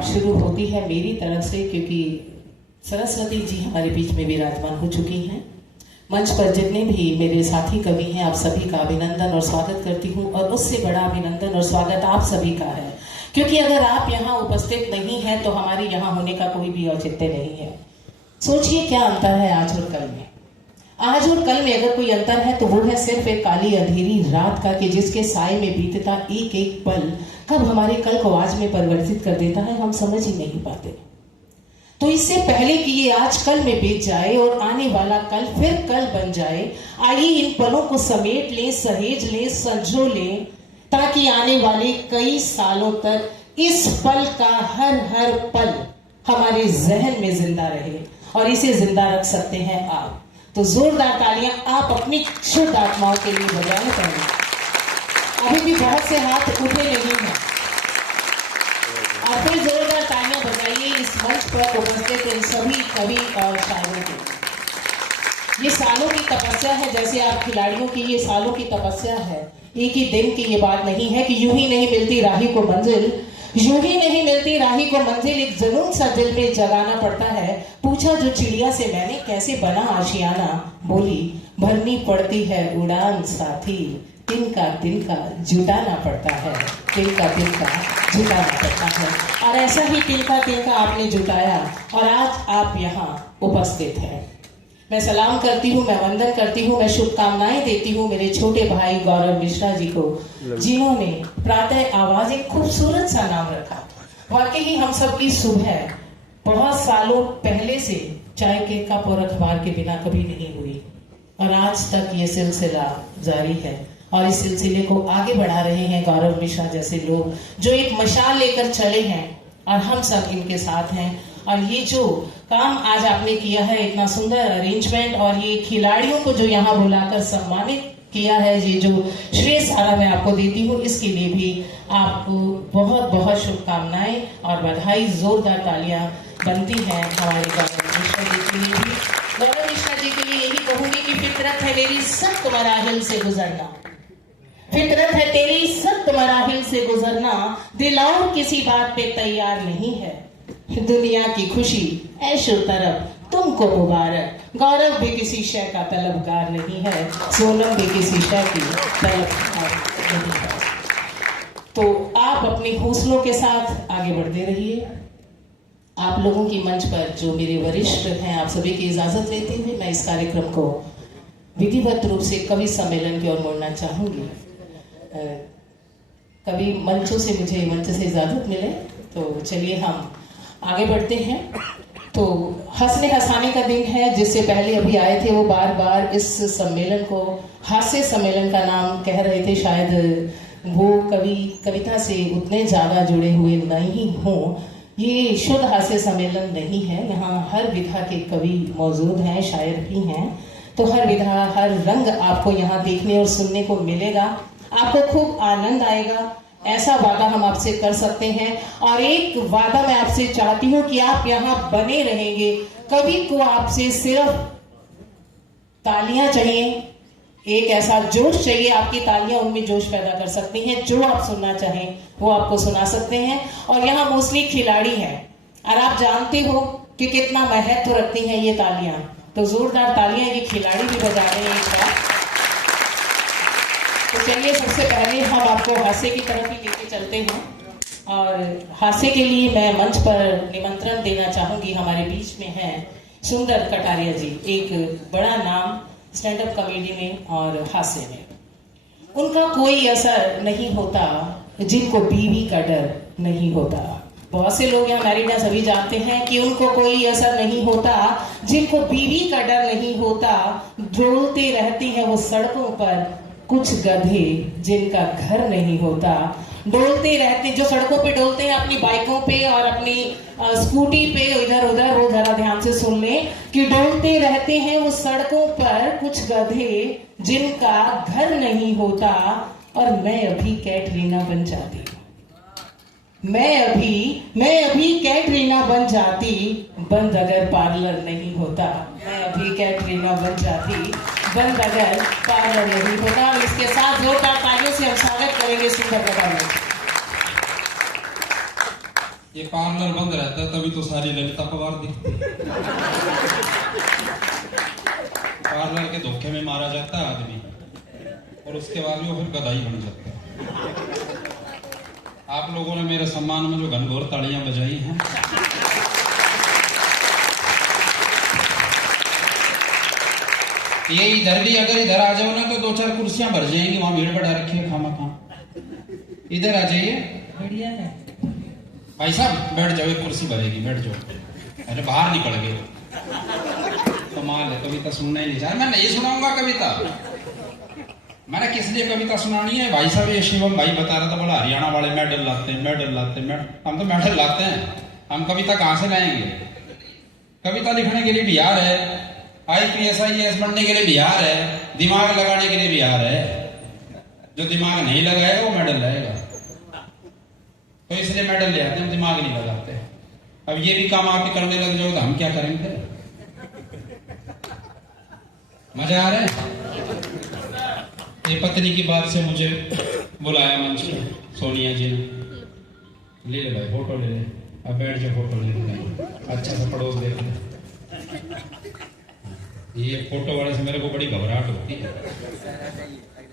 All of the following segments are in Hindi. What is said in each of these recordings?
शुरुआत शुरू होती है मेरी तरफ से, क्योंकि सरस्वती जी हमारे बीच में विराजमान हो चुकी हैं। मंच पर जितने भी मेरे साथी कवि हैं, आप सभी का अभिनंदन और स्वागत करती हूँ। और उससे बड़ा अभिनंदन और स्वागत आप सभी का है, क्योंकि अगर आप यहाँ उपस्थित नहीं हैं तो हमारे यहाँ होने का कोई भी औचित्य नहीं है। सोचिए क्या अंतर है आज और कल में। आज और कल में अगर कोई अंतर है तो वो है सिर्फ एक काली अंधेरी रात का, कि जिसके साए में बीतता एक एक पल कब हमारे कल को आज में परिवर्तित कर देता है, हम समझ ही नहीं पाते। तो इससे पहले कि ये आज कल में बीत जाए और आने वाला कल फिर कल बन जाए, आइए इन पलों को समेट लें, सहेज लें, संजो लें, ताकि आने वाले कई सालों तक इस पल का हर हर पल हमारे जहन में जिंदा रहे। और इसे जिंदा रख सकते हैं आप। तो जोरदार तालियां आप अपनी शुद्ध आत्माओं के लिए बजाने पड़ेंगे। अभी भी बहुत से हाथ उठे नहीं हैं, और फिर जोरदार तालियां बजाइए इस मंच पर उपस्थित इन सभी कवि और शायरों के। ये सालों की तपस्या है, जैसे आप खिलाड़ियों की ये सालों की तपस्या है। एक ही दिन की ये बात नहीं है कि यूं ही नहीं मिलती राही को मंजिल, यूं ही नहीं मिलती राही को मंजिल, एक जुनून सा दिल में जगाना पड़ता है। पूछा जो चिड़िया से मैंने कैसे बना आशियाना, बोली भरनी पड़ती है उड़ान साथी, तिनका तिनका जुटाना पड़ता है, तिनका तिनका जुटाना पड़ता है। और ऐसा ही तिनका तिनका आपने जुटाया और आज आप यहाँ उपस्थित हैं। मैं सलाम करती हूँ, मैं वंदन करती हूँ, मैं शुभकामनाएं देती हूँ मेरे छोटे भाई गौरव मिश्रा जी को, जिन्होंने प्रातः आवाज एक खूबसूरत सा नाम रखा। वाकई ही हम सबकी सुबह बहुत सालों पहले से चाय के कप और अखबार के बिना कभी नहीं हुई, और आज तक ये सिलसिला जारी है। और इस सिलसिले को आगे बढ़ा रहे हैं गौरव मिश्रा जैसे लोग, जो एक मशाल लेकर चले हैं और हम सब इनके साथ हैं। और ये जो काम आज आपने किया है, इतना सुंदर अरेंजमेंट, और ये खिलाड़ियों को जो यहाँ बुलाकर सम्मानित किया है, ये जो श्रेय सारा मैं आपको देती हूँ, इसके लिए भी आपको बहुत बहुत शुभकामनाएं और बधाई। जोरदार तालियां बनती हैं हमारे गौरव मिश्रा जी के लिए भी। गौरव मिश्रा जी के लिए यही कहूंगी कि फितरत है मेरी सख्त मराहिल से गुजरना, फितरत है तेरी सख्त मराहिल से गुजरना, दिल और किसी बात पे तैयार नहीं है। दुनिया की खुशी ऐशो तरफ तुमको मुबारक, गौरव भी किसी शय का तलबगार नहीं है, सोनम भी किसी शय की तलबगार नहीं है। तो आप अपने हौसलों के साथ आगे बढ़ते रहिए। आप लोगों की मंच पर जो मेरे वरिष्ठ हैं, आप सभी की इजाजत लेते हुए मैं इस कार्यक्रम को विधिवत रूप से कवि सम्मेलन की ओर मोड़ना चाहूंगी। कवि मंचों से मुझे मंच से इजाजत मिले तो चलिए हम आगे बढ़ते हैं। तो हंसने हंसाने का दिन है, जिससे पहले अभी आए थे वो बार बार इस सम्मेलन को हास्य सम्मेलन का नाम कह रहे थे। शायद वो कविता से उतने ज्यादा जुड़े हुए नहीं हों। ये शुद्ध हास्य सम्मेलन नहीं है, यहाँ हर विधा के कवि मौजूद हैं, शायर भी हैं। तो हर विधा हर रंग आपको यहाँ देखने और सुनने को मिलेगा, आपको खूब आनंद आएगा, ऐसा वादा हम आपसे कर सकते हैं। और एक वादा मैं आपसे चाहती हूँ कि आप यहाँ बने रहेंगे। कवि को आपसे सिर्फ तालियां चाहिए, एक ऐसा जोश चाहिए, आपकी तालियां उनमें जोश पैदा कर सकती हैं। जो आप सुनना चाहें वो आपको सुना सकते हैं। और यहाँ मोस्टली खिलाड़ी हैं, और आप जानते हो कि कितना महत्व रखती हैं ये तालियां। तो जोरदार तालियां ये खिलाड़ी भी बजा रहे हैं एक बार। तो चलिए सबसे पहले हम आपको हास्य की तरफ ही लेके चलते हैं, और हास्य के लिए मैं मंच पर निमंत्रण देना चाहूंगी। हमारे बीच में हैं सुंदर कटारिया जी, एक बड़ा नाम स्टैंड अप कॉमेडी में और हास्य में। उनका कोई असर नहीं होता जिनको बीवी का डर नहीं होता। बहुत से लोग यहाँ मैरिड हैं, सभी जानते हैं कि उनको कोई असर नहीं होता जिनको बीवी का डर नहीं होता। डोलते रहते हैं वो सड़कों पर कुछ गधे जिनका घर नहीं होता। डोलते रहते, जो सड़कों पे डोलते हैं अपनी बाइकों पे और अपनी स्कूटी पे, इधर उधर, वो जरा ध्यान से सुन लें कि डोलते रहते हैं वो सड़कों पर कुछ गधे जिनका घर नहीं होता। और मैं अभी कैटरीना बन जाती, मैं अभी कैटरीना बन जाती, बंद अगर पार्लर नहीं होता। मैं अभी कैटरीना बन जाती, बंद अगर पार्लर नहीं होता। और इसके साथ जोरदार तालियों से हम स्वागत करेंगे सुंदर कटारिया। ये पार्लर बंद रहता है तभी तो सारी ललिता पवार दिखती है। पार्लर के धोखे में मारा जाता है आदमी और उसके बाद वो फिर गधाई बन जाता है। आप लोगों ने मेरे सम्मान में जो घनघोर तालियां बजाई हैं, ये इधर भी अगर इधर आ जाओ ना तो 2-4 कुर्सियां भर जाएंगी, वहां भीड़ बढ़ा रखी है खामा खां। इधर आ जाइए, बढ़िया है भाई साहब बैठ जाओ, एक कुर्सी भरेगी, बैठ जाओ। अरे बाहर निकल गए, कमाल है, कविता सुनना ही नहीं चाह। मैं नहीं सुनाऊंगा कविता, मैंने किस लिए कविता सुनानी है भाई साहब। ये शिवम भाई बता रहा था, बोला हरियाणा वाले मेडल लाते हैं, मेडल लाते हैं। हम तो मेडल लाते हैं, हम कविता कहां से लाएंगे? कविता लिखने के लिए बिहार है, IPS IAS बनने के लिए बिहार है, दिमाग लगाने के लिए बिहार है। जो दिमाग नहीं लगाएगा वो मेडल लाएगा, तो इसलिए मेडल ले आते हैं, हम दिमाग नहीं लगाते। अब ये भी काम आप ही करने लग जाओ तो हम क्या करेंगे? मजा आ रहा है? ये पत्नी की बात से मुझे बुलाया मंच पे सोनिया जी ने। ले ले भाई फोटो ले ले, अब बैठ जाओ, फोटो ले ले, अच्छा सा पड़ोस देख ले। ये फोटो वाले से मेरे को बड़ी घबराहट होती है।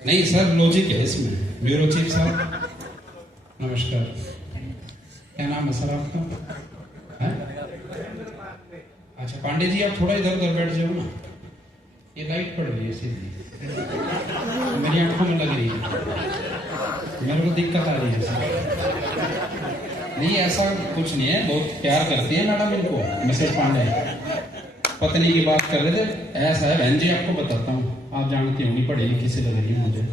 नहीं सर, लॉजिक है इसमें। ब्यूरो चीफ साहब नमस्कार, क्या नाम है सर आपका? है? अच्छा पांडे जी, आप थोड़ा इधर उधर बैठ जाओ ना, ये लाइट पड़ रही है सीधी, मेरी आंखों में लग रही है, मेरे को दिक्कत आ रही है सर। नहीं ऐसा कुछ नहीं है, बहुत प्यार करती है मैडम इनको, मिसेस पांडे। पत्नी की बात कर रहे थे, ऐसा है बहन जी, आपको बताता हूँ, आप जानती होंगी, पढ़ेगी किसे लग रही है मुझे।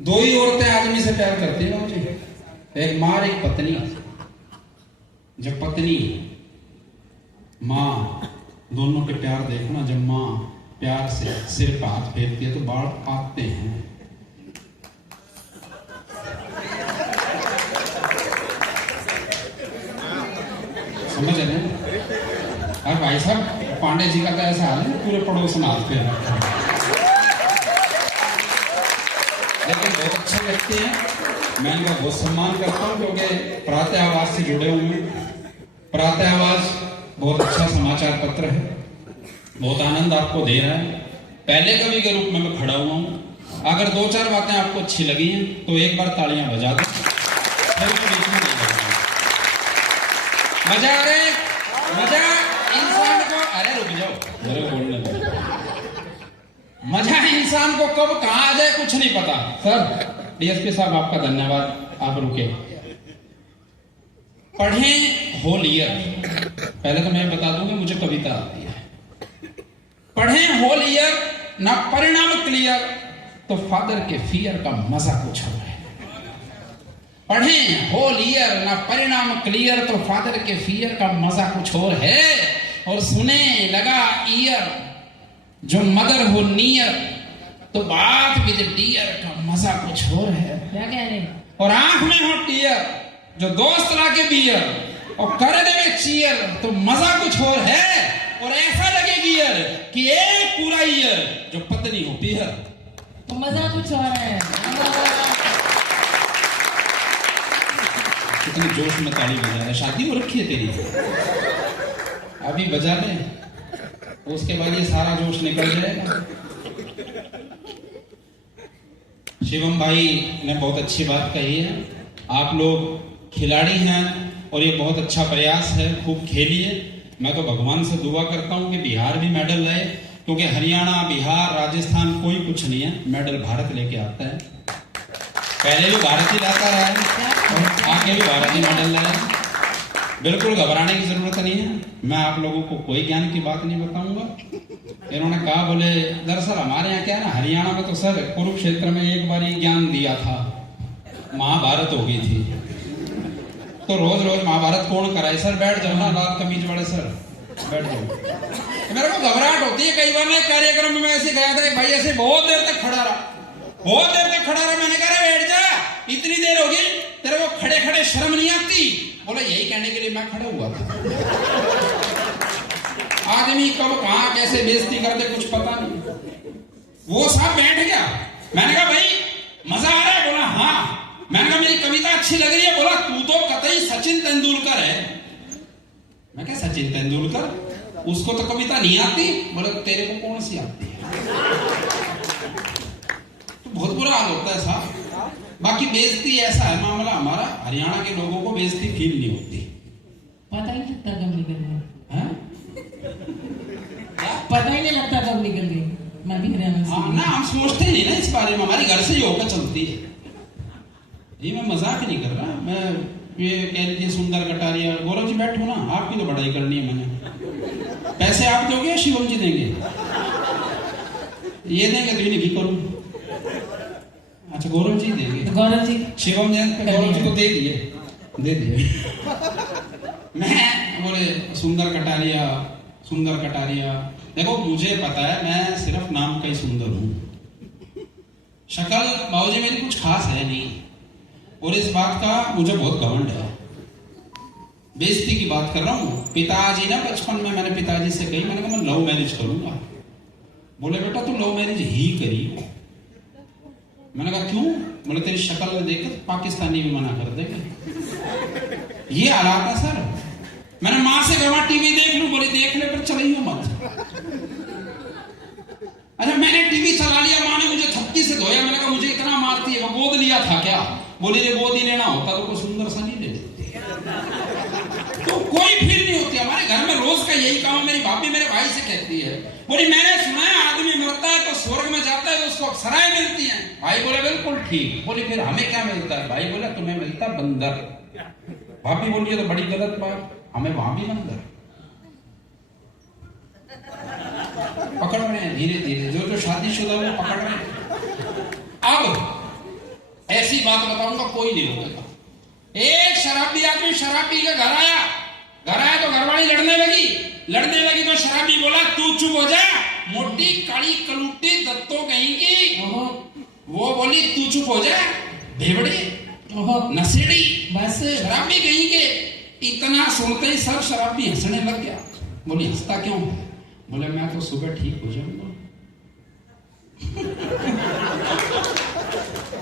2 ही औरतें आदमी से प्यार करती है मुझे, एक माँ और एक पत्नी। जब पत्नी माँ दोनों के प्यार देखना, जब माँ प्यार से सिर पर हाथ फेरती है तो बाल आते हैं। समझ रहे हैं? और भाई साहब पांडे जी का तो ऐसा हाल है, पूरे पड़ोस में हाथ फेर रखा है, लेकिन बहुत अच्छे व्यक्ति हैं, मैं इनका बहुत सम्मान करता हूँ, क्योंकि प्रातः आवाज से जुड़े हुए हैं। प्रातः आवाज बहुत अच्छा समाचार पत्र है, बहुत आनंद आपको दे रहा है। पहले कवि के रूप में मैं खड़ा हुआ हूं। अगर 2-4 बातें आपको अच्छी लगी हैं तो एक बार तालियां बजा दो। मजा आ रहे? मजा इंसान को, अरे रुक जाओ, मेरे बोलने दो। मजा इंसान को कब कहां आ जाए कुछ नहीं पता। सर DSP साहब आपका धन्यवाद, आप रुके। पढ़ें होल ईयर, पहले तो मैं बता दूंगा मुझे कविता आती है। पढ़ें होल ईयर ना परिणाम क्लियर, तो फादर के फियर का मजा कुछ और है। पढ़ें होल ईयर ना परिणाम क्लियर, तो फादर के फियर का मजा कुछ और है। और सुने लगा ईयर जो मदर हो नियर, तो बात विद डियर का मजा कुछ और है। क्या कह रहे? और आंख में हो टीयर जो दोस्त लाके बियर और कर देवे चीयर, तो मजा कुछ और है। और ऐसा लगे गियर कि एक पूरा ईयर जो पत्नी हो पियर, तो मजा कुछ और है। कितने जोश में ताली बजा रहे। शादी हो रखी है तेरी? अभी बजा ले, उसके बाद ये सारा जोश निकल जाएगा। शिवम भाई ने बहुत अच्छी बात कही है। आप लोग खिलाड़ी हैं और ये बहुत अच्छा प्रयास है, खूब खेलिए। मैं तो भगवान से दुआ करता हूं कि बिहार भी मेडल लाए, क्योंकि हरियाणा, बिहार, राजस्थान कोई कुछ नहीं है, मेडल भारत लेके आता है। पहले भी भारत ही लाता रहा है और आगे भी भारत ही मेडल लाया। बिल्कुल घबराने की जरूरत नहीं है। मैं आप लोगों को कोई ज्ञान की बात नहीं बताऊंगा। इन्होंने कहा, बोले दरअसल हमारे यहाँ क्या है ना, हरियाणा में तो सर कुरुक्षेत्र में एक बार ही ज्ञान दिया था, महाभारत हो गई थी, तो रोज रोज महाभारत कौन कराए? सर बैठ जाओ ना, लाल कमीज वाले सर बैठ जाओ। मेरे को घबराहट होती है कई बार। मैं कार्यक्रम में ऐसे गया था, भाई ऐसे बहुत देर तक खड़ा रहा, बहुत देर तक खड़ा रहा। मैंने कहा बैठ जा, इतनी देर हो गई, तेरे को खड़े खड़े शर्म नहीं आती? बोला यही कहने के लिए मैं खड़ा हुआ था। आदमी कब कहां कैसे बेइज्जती कर दे कुछ पता नहीं। वो साहब बैठ गया, मैंने कहा भाई मजा आ रहा है? बोला हाँ मैंने कहा मेरी कविता अच्छी लग रही है। बोला तू तो कतई सचिन तेंदुलकर है। मैं क्या सचिन तेंदुलकर, उसको तो कविता नहीं आती। बोला तेरे को कौन सी आती है? तो बहुत बुरा हाल होता है साहब। बाकी बेइज्जती ऐसा है मामला हमारा, हरियाणा के लोगों को बेइज्जती फील नहीं होती। पता ही नहीं लगता कब निकल गए, पता ही नहीं लगता कब निकल गए। मैं भी हरियाणा से। हाँ ना, हम सोचते नहीं ना इस बारे में, हमारे घर से ही होकर चलती है। ये मैं मजाक नहीं कर रहा। मैं ये कह लीजिए सुंदर कटारिया, गौरव जी बैठो ना, आपकी तो बढ़ाई करनी है। मैंने पैसे आप दोगे या शिवम जी देंगे? ये देंगे तो इन्हीं की करूं। अच्छा गौरव जी देंगे, तो गौरव जी शिवम जी गौरव जी को दे दिए। मैं बोले सुंदर कटारिया, सुंदर कटारिया। देखो मुझे पता है मैं सिर्फ नाम का ही सुंदर हूं, शक्ल बाबूजी मेरी कुछ खास है नहीं। और इस बात का मुझे बहुत घमंड है। बेइज्जती की बात कर रहा हूं। पिताजी ना बचपन में मैंने पिताजी से कही, मैंने कहा मैं लव मैरिज करूंगा। बोले बेटा तू लव मैरिज ही करी। मैंने कहा क्यों? बोले तेरी शक्ल देख पाकिस्तानी भी मना कर देंगे। ये हालात है सर। मैंने मां से कहा टीवी देख लूं, बोले देखने पर चलिए मत। अच्छा मैंने टीवी चला लिया, मां ने मुझे थप्पी से धोया। मैंने कहा मुझे इतना मारती है, वो गोद लिया था क्या? बोले ये गोद ही लेना होता तो कोई सुंदर सा नहीं ले लेती। तो कोई फील नहीं होती। हमारे घर में रोज का यही काम। मेरी भाभी मेरे भाई से कहती है, बोली मैंने सुना है आदमी मरता है तो स्वर्ग में जाता है तो उसको अप्सराएं मिलती हैं। भाई बोले बिल्कुल ठीक। बोली फिर हमें क्या मिलता है? भाई बोला तुम्हें मिलता बंदर। भाभी बोलिए तो बड़ी गलत बात, हमें वहां भी बंदर पकड़ रहे हैं धीरे धीरे। जो शादीशुदा वो पकड़ रहे हैं। अब ऐसी बात बताऊंगा कोई नहीं रोकेगा। एक शराबी आदमी शराब पी के घर आया तो घरवाली लड़ने लगी तो शराबी बोला तू चुप हो जा, मोटी काली कलूटी दत्तो कहीं की। वो बोली तू चुप हो जा भेबड़ी नशेड़ी। बस शराबी कहीं के। इतना सुनते ही सब शराबी हंसने लग गया। बोली हंसता क्यों? बोले मैं तो सुबह ठीक हो जाऊंगा।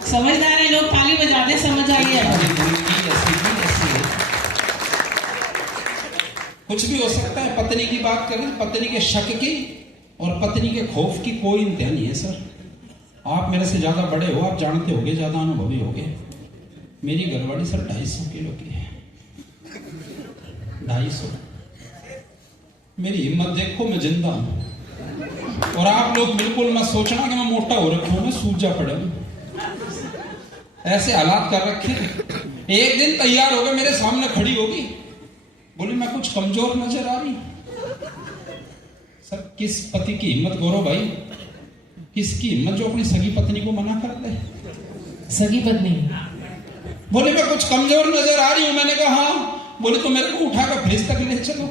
समझदार है लोग, ताली बजाते समझ आई है। कुछ भी हो सकता है। पत्नी की बात करें, पत्नी के शक की और पत्नी के खौफ की कोई इंतहा नहीं है सर। आप मेरे से ज्यादा बड़े हो, आप जानते होगे, ज्यादा अनुभवी होगे। मेरी घरवाली सर 250 किलो की है। 250। मेरी हिम्मत देखो, मैं जिंदा हूं। और आप लोग बिल्कुल मत सोचना कि मैं मोटा हो रखा हूं, मैं सूजा पड़ा हूं। ऐसे हालात कर रखे। एक दिन तैयार होकर मेरे सामने खड़ी होगी, बोली मैं कुछ कमजोर नजर आ रही। सर किस पति की हिम्मत गौरव भाई, किसकी हिम्मत जो अपनी सगी पत्नी को मना कर दे? सगी पत्नी बोले मैं कुछ कमजोर नजर आ रही हूं। मैंने कहा हाँ। बोले तो मेरे को उठाकर फ्रिज तक ले चलो।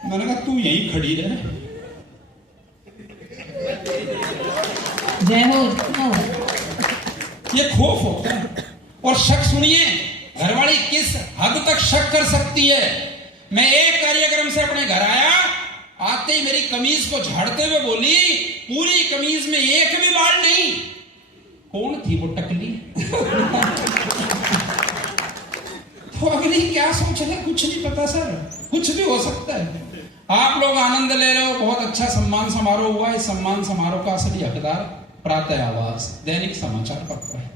मैंने कहा तू यहीं खड़ी रहे। जय हो। ये खौफ होता है। और शक सुनिए, घरवाली किस हद तक शक कर सकती है। मैं एक कार्यक्रम से अपने घर आया, आते ही मेरी कमीज को झाड़ते हुए बोली पूरी कमीज में एक भी बाल नहीं। कौन थी वो टकली? तो अगली क्या सोच रहे कुछ नहीं पता सर, कुछ भी हो सकता है। आप लोग आनंद ले रहे हो, बहुत अच्छा सम्मान समारोह हुआ। इस सम्मान समारोह का असली हकदार प्रातः आवाज दैनिक समाचार पत्र है।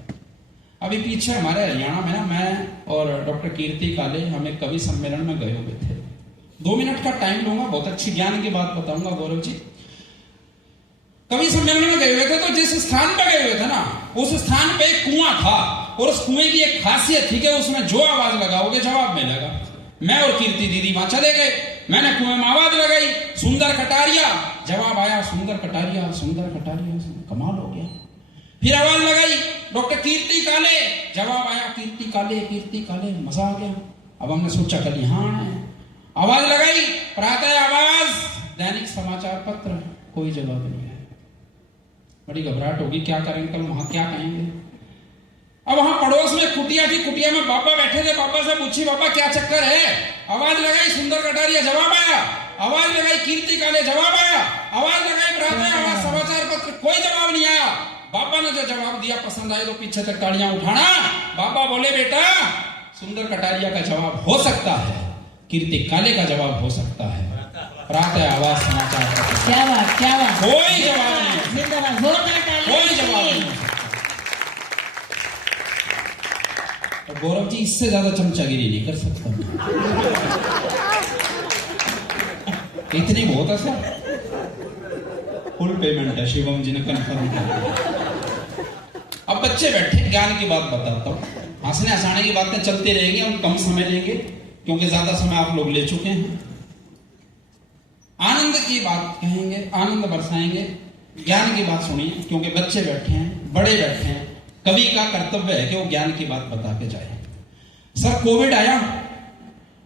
अभी पीछे हमारे हरियाणा में ना मैं और डॉक्टर कीर्ति काले हम एक कवि सम्मेलन में गए हुए थे। 2 मिनट का टाइम लूंगा, बहुत अच्छी ज्ञान की बात बताऊंगा गौरव जी। कवि सम्मेलन में गए हुए थे तो जिस स्थान पे गए हुए थे ना, उस स्थान पे एक कुआं था और उस कुएं की एक खासियत थी कि उसमें जो आवाज लगाओगे जवाब मिलेगा। मैं और कीर्ति दीदी वहां चले गए। मैंने कुएं में आवाज लगाई, सुंदर कटारिया। जवाब आया सुंदर कटारिया, सुंदर कटारिया। कमाल हो गया। फिर आवाज लगाई डॉक्टर कीर्ति काले। जवाब आया कीर्ति काले, कीर्ति काले। मजा आ गया। अब हमने सोचा कल यहां है। आवाज लगाई प्रातः आवाज दैनिक समाचार पत्र, कोई जवाब नहीं है। बड़ी घबराहट होगी, क्या करेंगे कल वहां, क्या कहेंगे। अब वहां पड़ोस में कुटिया थी, कुटिया में बाबा बैठे थे। बाबा से पूछी बाबा क्या चक्कर है? आवाज लगाई सुंदर कटारिया, जवाब आया। आवाज लगाई कीर्ति काले, जवाब आया। आवाज लगाई प्रातः आवाज समाचार पत्र, कोई जवाब नहीं आया। बाबा ने जो जवाब दिया पसंद आए तो पीछे तक तालियां उठाना। बाबा बोले बेटा सुंदर कटारिया का जवाब हो सकता है, कीर्ति काले का जवाब हो सकता है, प्रातः आवाज समाचार। क्या बात, क्या बात, कोई जवाब नहीं, जिंदाबाद, जोरदार तालियां। कोई जवाब नहीं। और गौरव जी इससे ज्यादा चमचागिरी नहीं कर सकता, इतनी बहुत है सर। फुल पेमेंट है, शिवम जी ने कंफर्म किया। अब बच्चे बैठे, ज्ञान की बात बताता हूँ। हंसने हंसाने की बातें चलती रहेंगी, हम कम समय लेंगे क्योंकि ज्यादा समय आप लोग ले चुके हैं। आनंद की बात कहेंगे, आनंद बरसाएंगे, ज्ञान की बात सुनिए क्योंकि बच्चे बैठे हैं, बड़े बैठे हैं। कवि का कर्तव्य है कि वो ज्ञान की बात बता के जाए। सर कोविड आया,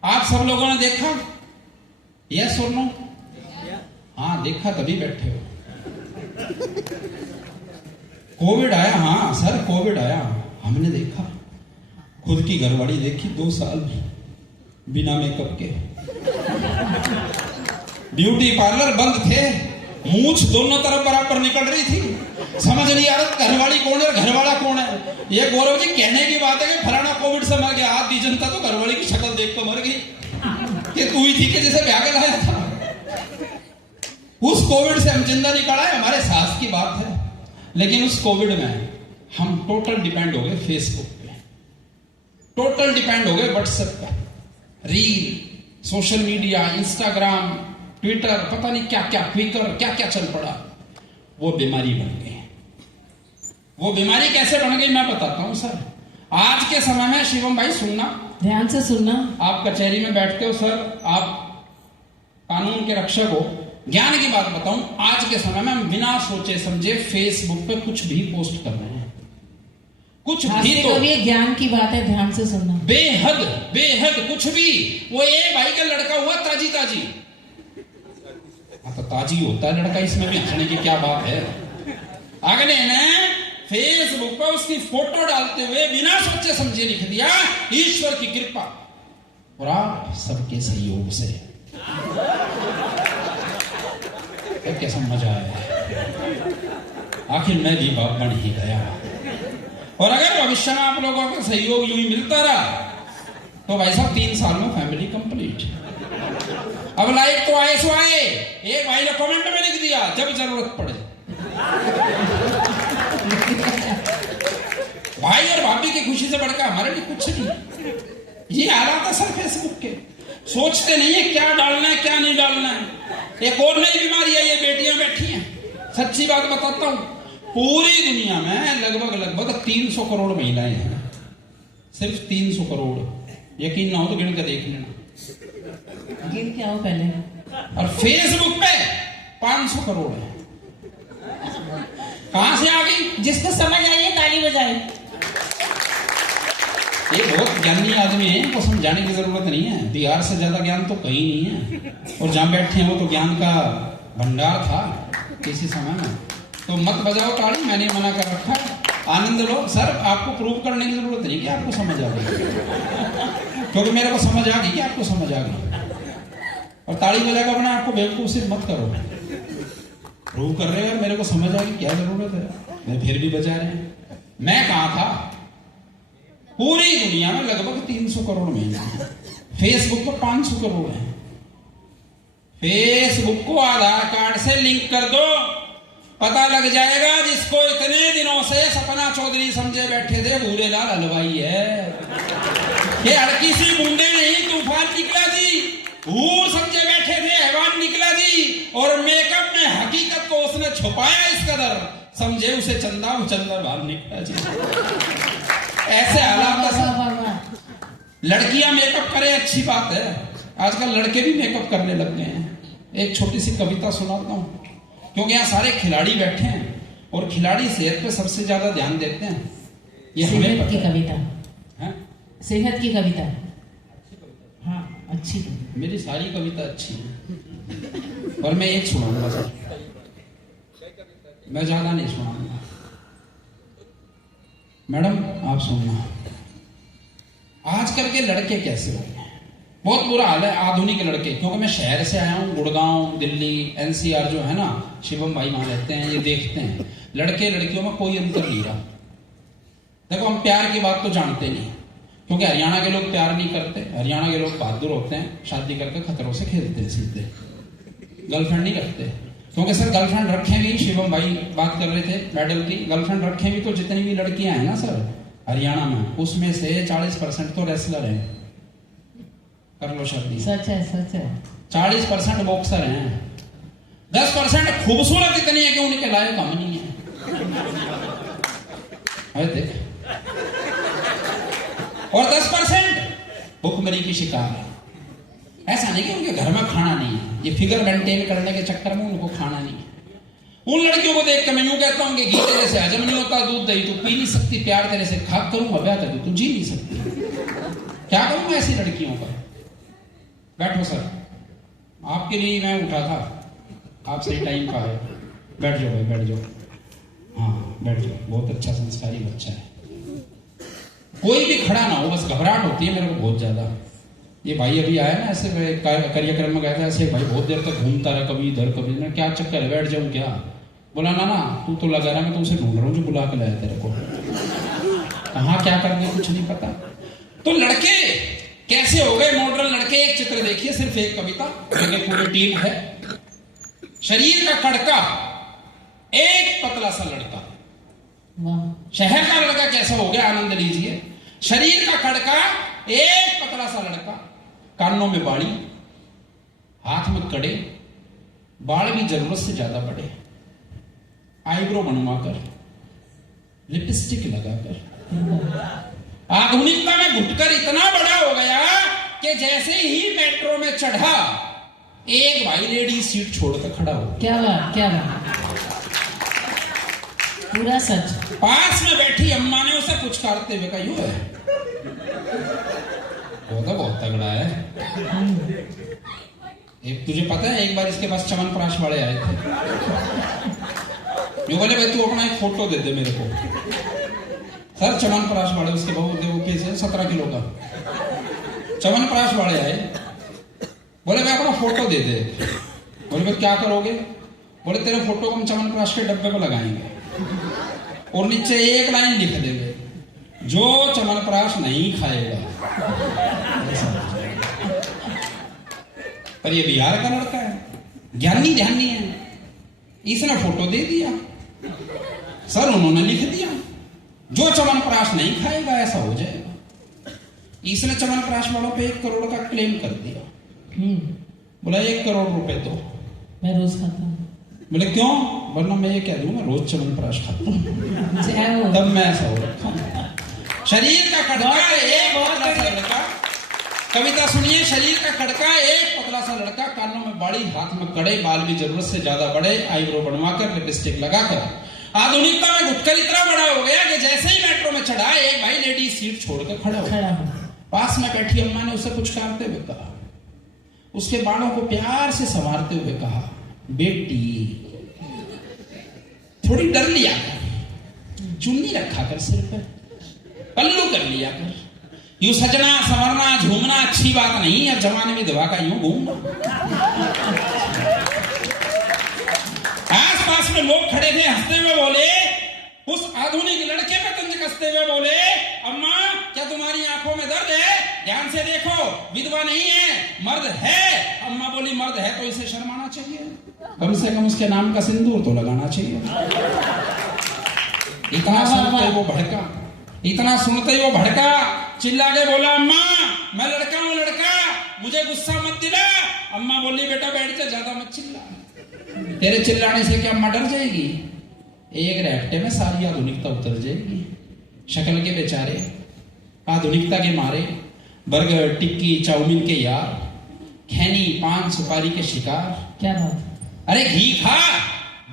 आप सब लोगों ने देखा? यस और नो? हाँ देखा, तभी बैठे हो। कोविड आया, हाँ सर कोविड आया, हमने देखा। खुद की घरवाली देखी 2 साल बिना मेकअप के, ब्यूटी पार्लर बंद थे, मूंछ दोनों तरफ बराबर निकल रही थी, समझ नहीं आ रहा घरवाली कौन है घरवाला कौन है। ये गौरव जी कहने की बात है कि फलाना कोविड से मर गया, आधी जनता तो घरवाली की शक्ल देख कर मर गई कि तू ही थी कि जिसे ब्याह के लाया था। उस कोविड से हम जिंदा निकल आए, हमारे साहस की बात है। लेकिन उस कोविड में हम टोटल डिपेंड हो गए फेसबुक पे, टोटल डिपेंड हो गए व्हाट्सएप पे, reel, social media, Instagram, Twitter, पता नहीं क्या क्या, ट्विटर, क्या क्या चल पड़ा। वो बीमारी बन गई। वो बीमारी कैसे बन गई मैं बताता हूं सर। आज के समय में शिवम भाई सुनना, ध्यान से सुनना। आप कचहरी में बैठते हो सर, आप कानून के रक्षक हो। ज्ञान की बात बताऊं, आज के समय में हम बिना सोचे समझे फेसबुक पे कुछ भी पोस्ट कर रहे हैं, कुछ भी। तो ये ज्ञान की बात है, ध्यान से सुनना। बेहद बेहद कुछ भी। वो एक भाई का लड़का हुआ ताजी ताजी, तो ताजी होता है लड़का, इसमें भी हंसने की क्या बात है। अगले ने फेसबुक पर उसकी फोटो डालते हुए बिना सोचे समझे लिख दिया ईश्वर की कृपा और आप सबके सहयोग से। क्या समझ आया? आखिर मैं भी बाप बन ही गया। और अगर भविष्य में आप लोगों का सहयोग यूं ही मिलता रहा तो भाई साहब 3 साल में फैमिली कंप्लीट। अब लाइक तो आए सो आए, एक भाई ने कमेंट में लिख दिया जब जरूरत पड़े। भाई और भाभी की खुशी से बढ़कर हमारे लिए कुछ नहीं। ये हालात है सर फेसबुक के। सोचते नहीं है क्या डालना है क्या नहीं डालना है। एक और नई बीमारी है, ये बेटियां बैठी हैं। सच्ची बात बताता हूं, पूरी दुनिया में लगभग 300 करोड़ महिलाएं हैं, सिर्फ 300 करोड़। यकीन ना हो तो गिन के देख लेना, गिन के आओ पहले। और फेसबुक पे 500 करोड़ है। कहां से आ गई? जिसको समझ आई है ताली बजाए। ये बहुत ज्ञानी आदमी है, इनको समझाने की जरूरत नहीं है। बिहार से ज्यादा ज्ञान तो कहीं नहीं है, और जहां बैठे हैं वो तो ज्ञान का भंडार था किसी समय में। तो मत बजाओ ताली, मैंने मना कर रखा है। आनंद लो सर, आपको प्रूव करने की जरूरत नहीं कि आपको समझ आ गई, क्योंकि मेरे को समझ आ गई कि आपको समझ आ गई। और ताली बजाकर अपने आपको बेवकूफ सिर्फ मत करो। प्रूव कर रहे हो मेरे को समझ आ गई, क्या जरूरत है, मैं फिर भी बजा रहे हैं। मैं कहां था? पूरी दुनिया में लगभग 300 करोड़ महिला हैं, फेसबुक पर 500 करोड़ हैं। फेसबुक को आधार कार्ड से लिंक कर दो, पता लग जाएगा जिसको इतने दिनों से सपना चौधरी समझे बैठे थे भूलेलाल हलवाई है। ये हड़की सी बूंदे नहीं, तूफान निकला जी। भूल समझे बैठे थे, हैवान निकला जी। और मेकअप में हकीकत को उसने छुपाया इस कदर, समझे उसे चंदा, वो चंदा बाहर निकला जी। ऐसे हालात। लड़कियां मेकअप करें अच्छी बात है, आजकल लड़के भी मेकअप करने लग गए हैं। एक छोटी सी कविता सुनाता हूं, क्योंकि यहाँ सारे खिलाड़ी बैठे हैं और खिलाड़ी सेहत पे सबसे ज्यादा ध्यान देते हैं। ये सेहत की कविता है, सेहत की कविता। हाँ अच्छी, मेरी सारी कविता अच्छी है, पर मैं एक सुनाऊंगा सर, मैं ज्यादा नहीं सुनाऊंगा। मैडम आप सुनना, आजकल के लड़के कैसे हो गए, बहुत बुरा हाल है आधुनिक लड़के। क्योंकि मैं शहर से आया हूँ, गुड़गांव, दिल्ली, एनसीआर जो है ना, शिवम भाई वहां रहते हैं, ये देखते हैं। लड़के लड़कियों में कोई अंतर नहीं रहा। देखो हम प्यार की बात तो जानते नहीं, क्योंकि हरियाणा के लोग प्यार नहीं करते। हरियाणा के लोग बहादुर होते हैं, शादी करके खतरों से खेलते हैं सीधे, गर्लफ्रेंड नहीं रखते। क्योंकि सर गर्लफ्रेंड रखें भी, शिवम भाई बात कर रहे थे मेडल की, गर्लफ्रेंड रखें भी तो जितनी भी लड़कियां हैं ना सर हरियाणा में, उसमें से 40% तो रेसलर हैं। कर लो शादी, सच है, सच है। 40% बॉक्सर हैं, 10% खूबसूरत इतनी है कि उनके लायक हम नहीं है। देख, और 10% भुखमरी की शिकार है। ऐसा नहीं कि उनके घर में खाना नहीं है, ये फिगर मेंटेन करने के चक्कर में उनको खाना नहीं है। उन लड़कियों को देख के मैं यूं कहता हूं कि घी तेरे से हजम नहीं होता, दूध दही तू पी नहीं सकती, प्यार तेरे से खाक करूंगा ब्याह कर तू जी नहीं सकती। क्या करूंगा ऐसी लड़कियों पर? बैठो सर, आपके लिए मैं उठा था, आप सही टाइम का है। बैठ जाओ भाई, बैठ जाओ। हाँ बैठ जाओ, बहुत अच्छा संस्कारी बच्चा है। कोई भी खड़ा ना हो, बस घबराहट होती है मेरे को बहुत ज्यादा। ये भाई अभी आया ना, ऐसे कार्यक्रम में गया था, ऐसे भाई बहुत देर तक घूमता रहा, कभी इधर कभी इधर। क्या चक्कर है, बैठ जाऊं क्या? बोला ना ना तू तो लगा रहा, मैं तो उसे ढूंढ रहा हूँ जो बुला के लाया तेरे को। कहाँ क्या करने कुछ नहीं पता। तो लड़के कैसे हो गए मॉडर्न लड़के? एक चित्र देखिए, सिर्फ एक कविता, पूरी टीम है। शरीर का कड़का एक पतला सा लड़का, शहर का लड़का कैसा हो गया आनंद लीजिए। शरीर का कड़का एक पतला सा लड़का, कानों में बाड़ी, हाथ में कड़े, बाल भी जरूरत से ज्यादा बड़े, आईब्रो बनवाकर, लिपस्टिक लगाकर, आधुनिकता में घुटकर इतना बड़ा हो गया कि जैसे ही मेट्रो में चढ़ा एक भाई लेडी सीट छोड़कर खड़ा हो। क्या बात, क्या बात, पूरा सच। पास में बैठी अम्मा ने उसे पुचकारते हुए कहा, यूं है वो तो बहुत तगड़ा है। एक तुझे पता है, एक बार इसके पास च्यवनप्राश वाले आए थे, जो बोले भाई तू अपना एक फोटो दे दे मेरे को। सर च्यवनप्राश वाले, उसके बहुत पैसे 17 किलो का च्यवनप्राश वाले आए, बोले भाई अपना फोटो दे दे। बोले भाई क्या करोगे? बोले तेरे फोटो को हम च्यवनप्राश के डब्बे पर लगाएंगे और नीचे एक लाइन लिख देंगे, जो च्यवनप्राश नहीं खाएगा। पर ये बिहार का लड़का है, ज्ञानी ध्यानी है, इसने फोटो दे दिया। सर उन्होंने लिख दिया, जो च्यवनप्राश नहीं खाएगा ऐसा हो जाएगा। इसने च्यवनप्राश वालों पे 1 करोड़ का क्लेम कर दिया। बोला 1 करोड़ रुपए तो मैं रोज खाता हूँ। बोले क्यों? वरना मैं ये कह दूंगा रोज च्यवनप्राश खाता हूँ, तब मैं ऐसा हो रखा। शरीर का कड़का एक पतला सा लड़का, कविता सुनिए। शरीर का कड़का एक पतला सा लड़का, कानों में बाड़ी, हाथ में कड़े, बाल भी जरूरत से ज्यादा बड़े, आईब्रो बनवाकर, लिपस्टिक लगाकर, आधुनिकता में घुटकर इतना बड़ा हो गया कि जैसे ही मेट्रो में चढ़ा एक भाई लेडी सीट छोड़कर खड़ा हो। पास में बैठी अम्मा ने उसे पुचकारते हुए कहा, उसके बालों को प्यार से संवारते हुए कहा, बेटी थोड़ी डर लिया कर, चुन्नी रखा कर सिर पर, पल्लू कर लिया कर। यूं सजना संवरना झूमना अच्छी बात नहीं है, जमाने में दवा का यूं घूमना। आस पास में लोग खड़े थे, हंसते हुए बोले, उस आधुनिक लड़के पे तंज कसते हुए बोले, अम्मा क्या तुम्हारी आंखों में दर्द है? ध्यान से देखो, विधवा नहीं है, मर्द है। अम्मा बोली मर्द है तो इसे शर्माना चाहिए, कम से कम उसके नाम का सिंदूर तो लगाना चाहिए। इतना सुनते वो भड़का, इतना सुनते ही वो भड़का, चिल्ला के बोला, अम्मा मैं लड़का हूं, लड़का, मुझे गुस्सा मत दिला। अम्मा बोली बेटा बैठ जा, ज्यादा मत चिल्ला, तेरे चिल्लाने से क्या अम्मा डर जाएगी? एक रैप्टे में सारी आधुनिकता उतर जाएगी। शक्ल के बेचारे आधुनिकता के मारे बर्गर, टिक्की, चाउमीन के यार, खैनी, पान सुपारी के शिकार। क्या बात? अरे घी खा,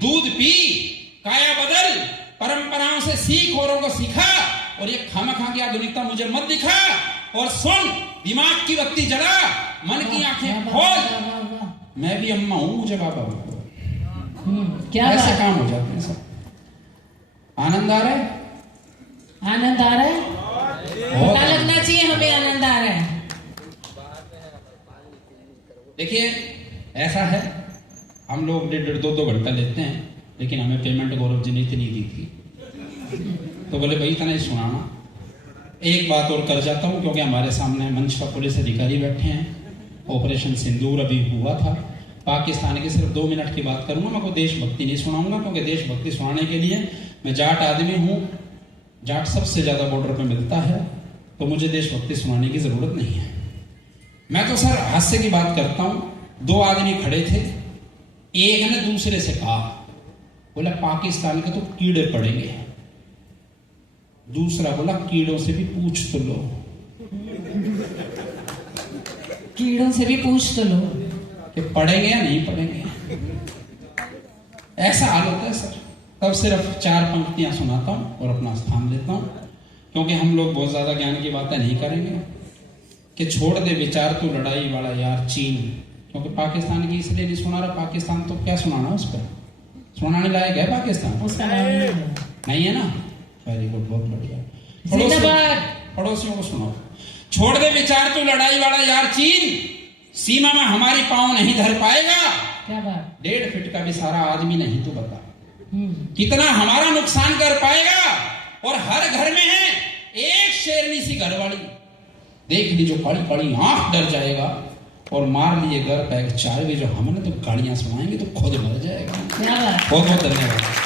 दूध पी, काया बदल, परंपराओं से सीख, औरों को सिखा, और ये खामखा की आधुनिकता मुझे मत दिखा। और सुन, दिमाग की बत्ती जला, मन की आंखें खोल, मैं भी अम्मा हूं, मुझे बाबा हूं। क्या ऐसे काम हो जाते हैं सब। आनंद आ रहा है? आनंद आ रहा है? पता लगना चाहिए हमें आनंद आ रहा है। देखिए ऐसा है, हम लोग 1.5-2 घंटा लेते हैं, लेकिन हमें पेमेंट गौरव जी ने इतनी दी थी। तो बोले भाई इतना ही सुनाना। एक बात और कर जाता हूँ, क्योंकि हमारे सामने मंच पर पुलिस अधिकारी बैठे हैं। ऑपरेशन सिंदूर अभी हुआ था पाकिस्तान के, सिर्फ 2 मिनट की बात करूंगा। मैं कोई देशभक्ति नहीं सुनाऊंगा, क्योंकि देशभक्ति सुनाने के लिए मैं जाट आदमी हूँ, जाट सबसे ज्यादा बॉर्डर पे मिलता है, तो मुझे देशभक्ति सुनाने की जरूरत नहीं है। मैं तो सर हास्य की बात करता हूं। 2 आदमी खड़े थे, एक ने दूसरे से कहा, बोला पाकिस्तान के तो कीड़े पड़ेंगे। दूसरा बोला कीड़ों से भी पूछ तो लो। कीड़ों से भी पूछ तो लो कि पढ़ेंगे या नहीं पढ़ेंगे। ऐसा हाल होता है सर। तब सिर्फ 4 पंक्तियां सुनाता हूं और अपना स्थान लेता हूं, क्योंकि हम लोग बहुत ज्यादा ज्ञान की बातें नहीं करेंगे। कि छोड़ दे विचार तू लड़ाई वाला यार चीन, क्योंकि पाकिस्तान की इसलिए नहीं सुना रहा। पाकिस्तान तो क्या सुनाना उस पर, सुनाने लायक है पाकिस्तान? उसका नाम नहीं है ना। वेरी गुड, बहुत बढ़िया। पड़ोसियों को सुनो। छोड़ दे विचार तू लड़ाई वाला यार चीन, सीमा में हमारी पांव नहीं धर पाएगा। क्या बात। 1.5 फीट का भी सारा आदमी नहीं तो बता कितना हमारा नुकसान कर पाएगा। और हर घर में है एक शेरनी सी घरवाली, देख ली जो काली काली आंख डर जाएगा। और मार लिए घर पैक 4 भी जो हमने तो गालियां सुनाएंगे तो खुद मर जाएगा। क्या बात। बहुत बहुत धन्यवाद।